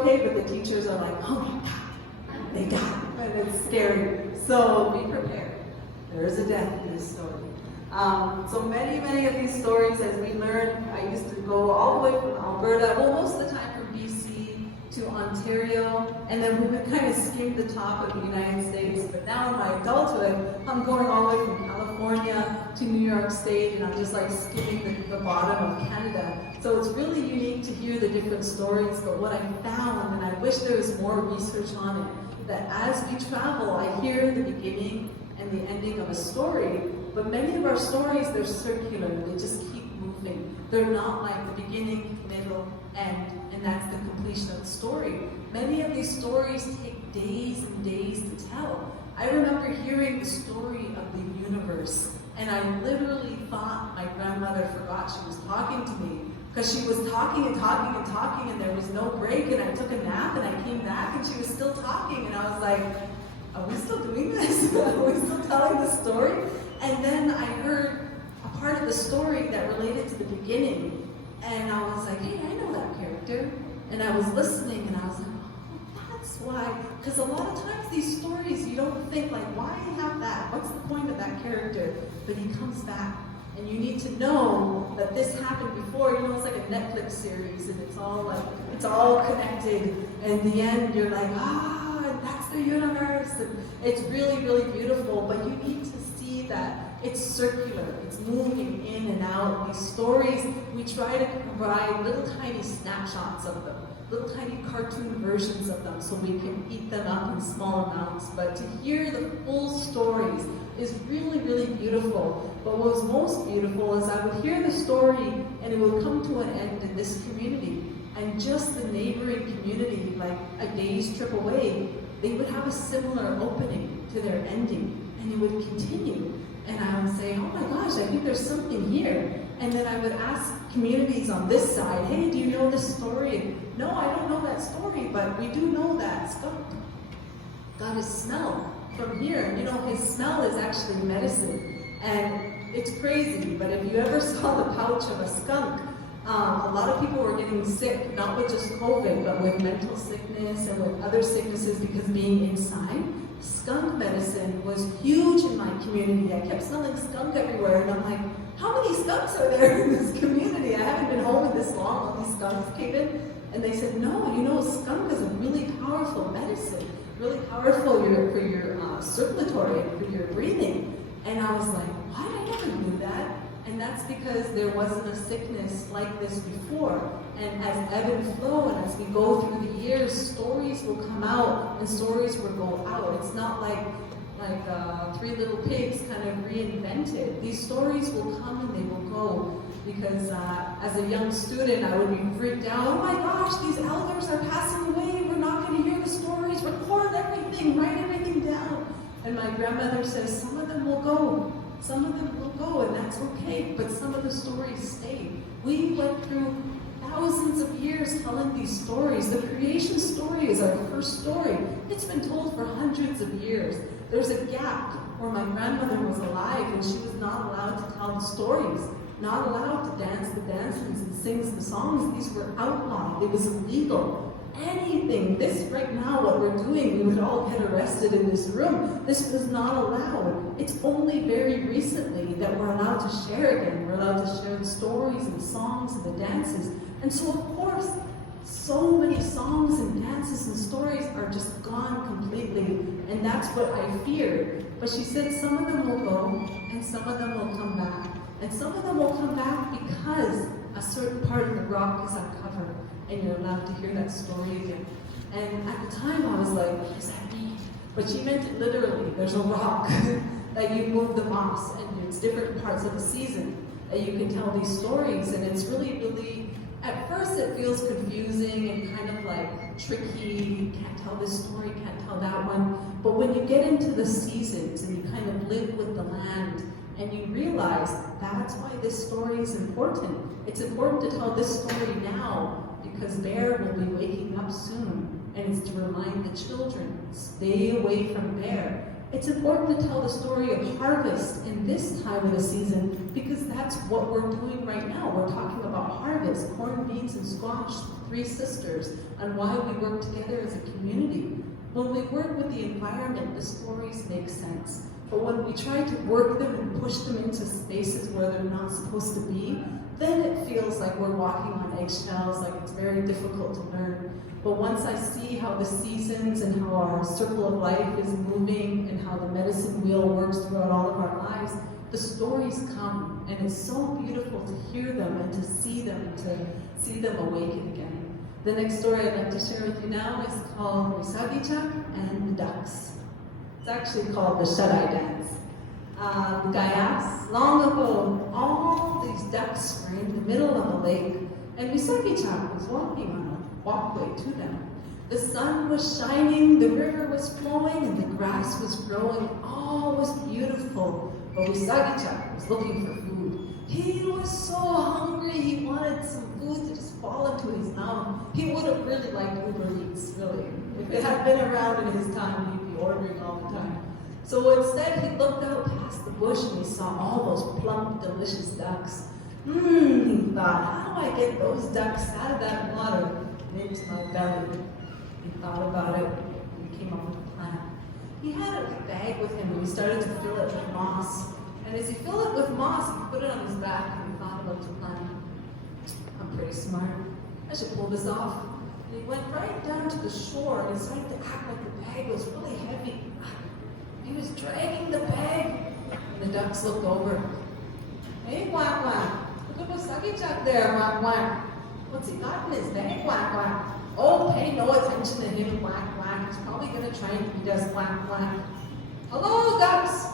okay, but the teachers are like, oh my God, they got it, and it's scary. So be prepared. There is a death in this story. So many of these stories, as we learn, I used to go all the way from Alberta, well, most of the time from BC to Ontario, and then we would kind of skim the top of the United States. But now in my adulthood, I'm going all the way from California to New York State, and I'm just like skimming the bottom of Canada. So it's really unique to hear the different stories, but what I found, and I wish there was more research on it, that as we travel, I hear the beginning and the ending of a story, but many of our stories, they're circular, they just keep moving. They're not like the beginning, middle, end, and that's the completion of the story. Many of these stories take days and days to tell. I remember hearing the story of the universe, and I literally thought my grandmother forgot she was talking to me, because she was talking and talking and talking, and there was no break, and I took a nap, and I came back, and she was still talking, and I was like, are we still doing this? Are we still telling the story? And then I heard a part of the story that related to the beginning, and I was like, hey, I know that character. And I was listening, and I was like, oh, that's why. Because a lot of times these stories, you don't think, like, why have that? What's the point of that character? But he comes back, and you need to know that this happened before. You know, it's like a Netflix series, and it's all connected. And in the end, you're like, that's the universe. And it's really, really beautiful, but you need to see that it's circular, it's moving in and out. These stories, we try to provide little tiny snapshots of them, little tiny cartoon versions of them so we can eat them up in small amounts. But to hear the full stories is really, really beautiful. But what was most beautiful is I would hear the story and it would come to an end in this community. And just the neighboring community, like a day's trip away, they would have a similar opening to their ending, and it would continue. And I would say, oh my gosh, I think there's something here. And then I would ask communities on this side, hey, do you know this story? No, I don't know that story, but we do know that skunk got his smell from here. And you know, his smell is actually medicine. And it's crazy, but if you ever saw the pouch of a skunk, a lot of people were getting sick, not with just COVID, but with mental sickness and with other sicknesses because being inside. Skunk medicine was huge in my community. I kept smelling skunk everywhere, and I'm like, how many skunks are there in this community? I haven't been home in this long, all these skunks came in. And they said, no, you know, skunk is a really powerful medicine, really powerful for your circulatory, for your breathing. And I was like, why? I never knew that. And that's because there wasn't a sickness like this before. And as ebb and flow, and as we go through the years, stories will come out and stories will go out. It's not like Three Little Pigs kind of reinvented. These stories will come and they will go. Because as a young student, I would be freaked out. Oh my gosh, these elders are passing away. We're not going to hear the stories. Record everything. Write everything down. And my grandmother says, some of them will go. Some of them will go, and that's okay, but some of the stories stay. We went through thousands of years telling these stories. The creation story is our first story. It's been told for hundreds of years. There's a gap where my grandmother was alive and she was not allowed to tell the stories, not allowed to dance the dances and sing the songs. These were outlawed. It was illegal. Anything. This right now, what we're doing, we would all get arrested in this room. This was not allowed. It's only very recently that we're allowed to share again. We're allowed to share the stories and the songs and the dances. And so, of course, so many songs and dances and stories are just gone completely. And that's what I feared. But she said some of them will go and some of them will come back. And some of them will come back because a certain part of the rock is uncovered. And you're allowed to hear that story again. And at the time I was like, what does that mean? But she meant it literally. There's a rock that you move the moss, and it's different parts of the season that you can tell these stories. And it's really, really, at first it feels confusing and kind of like tricky. You can't tell this story, can't tell that one. But when you get into the seasons and you kind of live with the land, and you realize that's why this story is important. It's important to tell this story now, because Bear will be waking up soon, and it's to remind the children, stay away from Bear. It's important to tell the story of harvest in this time of the season because that's what we're doing right now. We're talking about harvest, corn, beans, and squash, three sisters, and why we work together as a community. When we work with the environment, the stories make sense. But when we try to work them and push them into spaces where they're not supposed to be, then it feels like we're walking on eggshells, like it's very difficult to learn. But once I see how the seasons and how our circle of life is moving and how the medicine wheel works throughout all of our lives, the stories come. And it's so beautiful to hear them and to see them awaken again. The next story I'd like to share with you now is called Usagi-chan and the Ducks. It's actually called the Shut-Eye Dance. The guy asks, long ago, all these ducks were in the middle of a lake, and Usagi-chan was walking on a walkway to them. The sun was shining, the river was flowing, and the grass was growing. All was beautiful, but Usagi-chan was looking for food. He was so hungry, he wanted some food to just fall into his mouth. He would have really liked Uber Eats, really. If it had been around in his time, he'd be ordering all the time. So instead, he looked out past the bush and he saw all those plump, delicious ducks. He thought, how do I get those ducks out of that water and into my belly? He thought about it and he came up with a plan. He had a bag with him and he started to fill it with moss. And as he filled it with moss, he put it on his back and he thought about the plan. I'm pretty smart. I should pull this off. And he went right down to the shore and he started to act like the bag was really heavy. He was dragging the bag, and the ducks looked over. Hey, quack, quack. Look at Usagi-chan there, quack, quack. What's he got in his bag, quack, quack? Oh, pay no attention to him, quack, quack. He's probably going to try and eat us, quack, quack. Hello, ducks.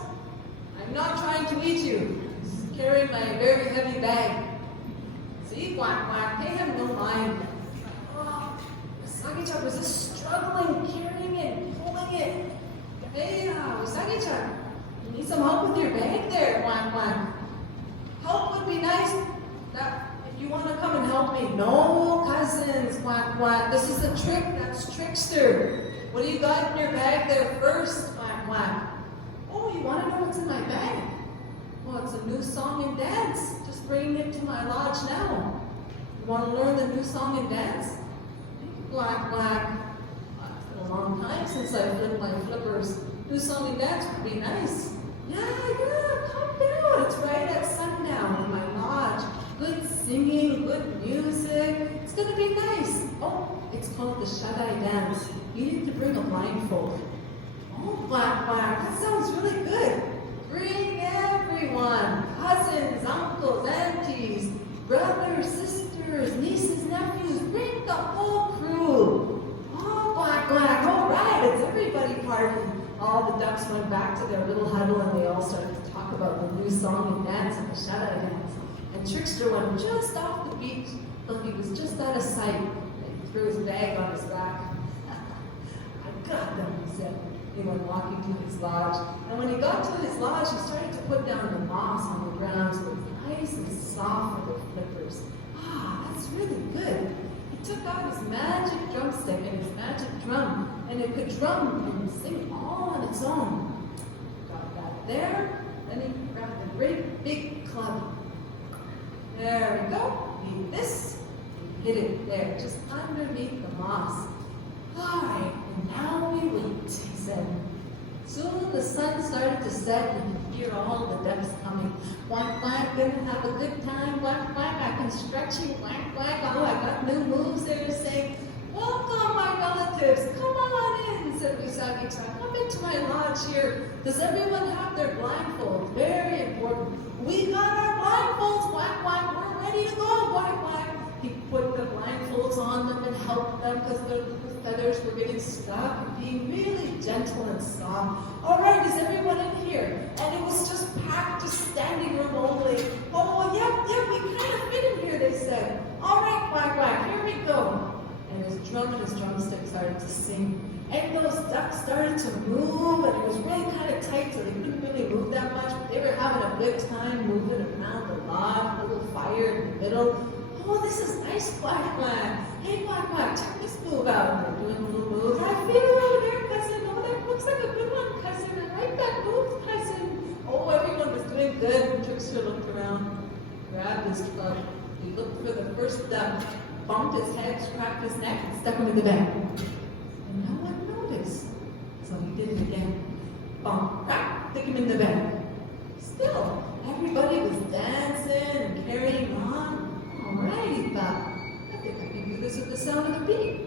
I'm not trying to eat you. He's carrying my very heavy bag. See, quack, quack. Pay him no mind. Oh, Usagi-chan was just struggling, carrying it, pulling it. Hey, Usagi-chan, you need some help with your bag there, quack, quack. Help would be nice. If you want to come and help me. No, cousins, quack, quack. This is a trick, that's Trickster. What do you got in your bag there first, quack, quack? Oh, you want to know what's in my bag? Well, it's a new song and dance. Just bringing it to my lodge now. You want to learn the new song and dance? Quack, quack. It's been a long time since I flipped my flippers. New song and dance would be nice. Yeah, come down. It's right at sundown in my lodge. Good singing, good music. It's going to be nice. Oh, it's called the Shut-Eye Dance. You need to bring a blindfold. Oh, quack, quack. That sounds really good. Bring everyone. Cousins, uncles, aunties, brothers, sisters, nieces, nephews. Bring the whole crew. Oh, quack, quack. All right, it's everybody party. All the ducks went back to their little huddle and they all started to talk about the new song and dance and the Shut-Eye Dance. And Trickster went just off the beach till he was just out of sight. And he threw his bag on his back. I got them, he said. He went walking to his lodge. And when he got to his lodge, he started to put down the moss on the ground so it was nice and soft with the flippers. Ah, that's really good. He took out his magic drumstick and his magic drum, and it could drum and sing all on its own. Got that there, then he grabbed a great big club. There we go. Need this. Hit it there, just underneath the moss. All right, and now we wait, he said. Soon the sun started to set and you could hear all the ducks coming. Quack, quack, gonna have a good time. Quack, quack, I can stretch you. Quack, quack, oh, I got new moves there to say. Welcome, my relatives. Come on in, said Usagi-chan. Come into my lodge here. Does everyone have their blindfolds? Very important. We got our blindfolds. Quack, quack, we're ready to go. Quack, quack. He put the blindfolds on them and helped them because the feathers were getting stuck and being really gentle and soft. All right, is everyone in here? And it was just packed, just standing room only. Oh, yeah, we kind of fit in here, they said. All right, quack, quack, here we go. And his drum and his drumstick started to sing. And those ducks started to move, and it was really kind of tight, so they couldn't really move that much. But they were having a good time moving around the log, a little fire in the middle. Oh, this is nice, quack, quack. Hey, quack, quack, check this move out. And they're doing a little move. I feel over there, cousin. Oh, that looks like a good one, cousin. And right pretty good. Trickster looked around, grabbed his club. He looked for the first duck, bumped his head, cracked his neck, and stuck him in the bag. And no one noticed. So he did it again. Bump, crack, stick him in the bag. Still, everybody was dancing and carrying on. All right, he thought, I think I can do this with the sound of the beat.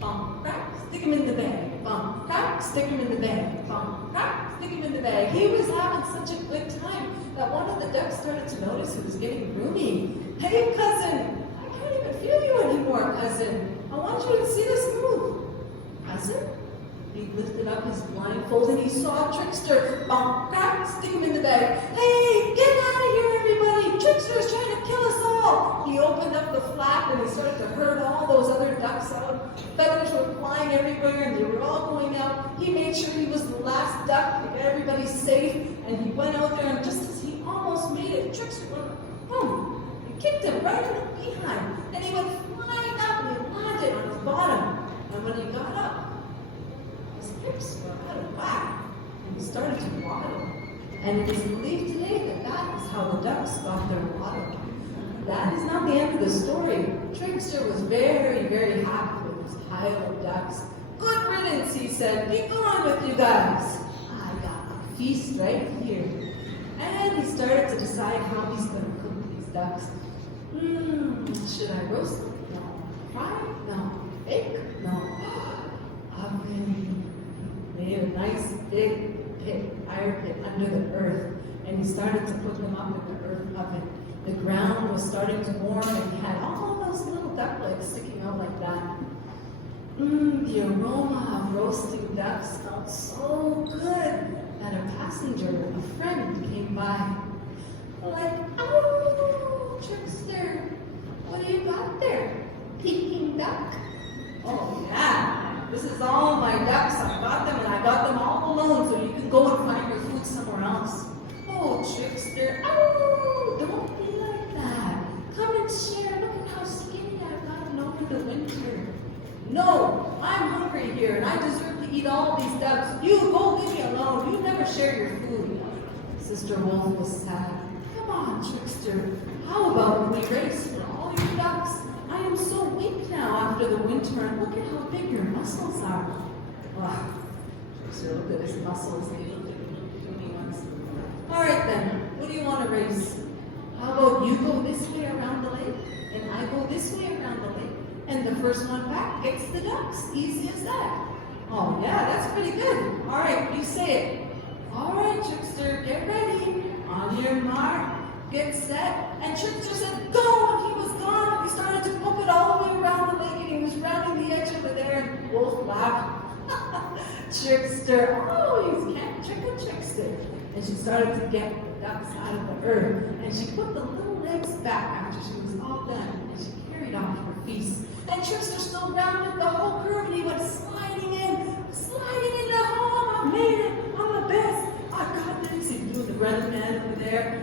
Bump, crack, stick him in the bag. Bump, crack, stick him in the bag. Bump, crack, stick him in the bag. He was having such a good time that one of the ducks started to notice he was getting roomy. Hey, cousin, I can't even feel you anymore, cousin. I want you to see this move. Cousin? He lifted up his blindfold and he saw Trickster. Bump, crack, stick him in the bag. Hey, get out of here, everybody! Trickster is trying to kill us all! He opened up the flap and he started to herd all those other ducks out. Feathers were flying everywhere and they were all going out. He made sure he was the last duck to get everybody safe. And he went out there and just as he almost made it, Trickster went boom! He kicked him right in the behind. And he went flying up and he landed on his bottom. And when he got up, hips were out of whack, and he started to waddle. And it is believed today that that is how the ducks got their waddle. That is not the end of the story. Trickster was very, very happy with his pile of ducks. Good riddance, he said. Be gone with you guys. I got my feast right here. And he started to decide how he's going to cook these ducks. Should I roast them? No. Fry? No. Bake? No. Oven. Made a nice big pit, fire pit under the earth, and he started to put them up in the earth oven. The ground was starting to warm, and he had all those little duck legs sticking out like that. The aroma of roasting ducks felt so good that a passenger, a friend, came by. Like, oh, Trickster, what do you got there? Peking duck? Oh, yeah. This is all my ducks. I got them and I got them all alone, so you can go and find your food somewhere else. Oh, Trickster. Oh, don't be like that. Come and share. Look at how skinny I've gotten over the winter. No, I'm hungry here and I deserve to eat all these ducks. You go leave me alone. You never share your food. Sister Wolf was sad. Come on, Trickster. How about we race for all your ducks? I am so weak now after the winter, and look at how big your muscles are. Wow. Trickster looked at his muscles and he looked at me once. All right then, what do you want to race? How about you go this way around the lake, and I go this way around the lake, and the first one back gets the ducks. Easy as that. Oh yeah, that's pretty good. All right, you say it. All right, Trickster, get ready. On your mark. Get set, and Trickster said, go, and he was gone, and he started to book it all the way around the lake, and he was rounding the edge over there, and Wolf laughed. Trickster, oh, you can't trick a trickster. And she started to get the ducks out of the earth, and she put the little legs back after she was all done, and she carried off her feast. And Trickster still rounded the whole curve, and he went sliding into home. I made it, I'm the best. I got this. He's doing the running man over there.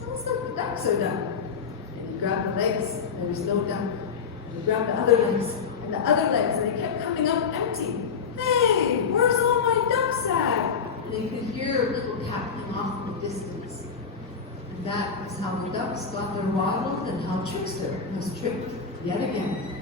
Sounds like the ducks are done. And he grabbed the legs, there was no duck. And he grabbed the other legs, and the other legs, and they kept coming up empty. Hey, where's all my ducks at? And he could hear a little cackling off in the distance. And that is how the ducks got their waddle and how Trickster was tricked yet again.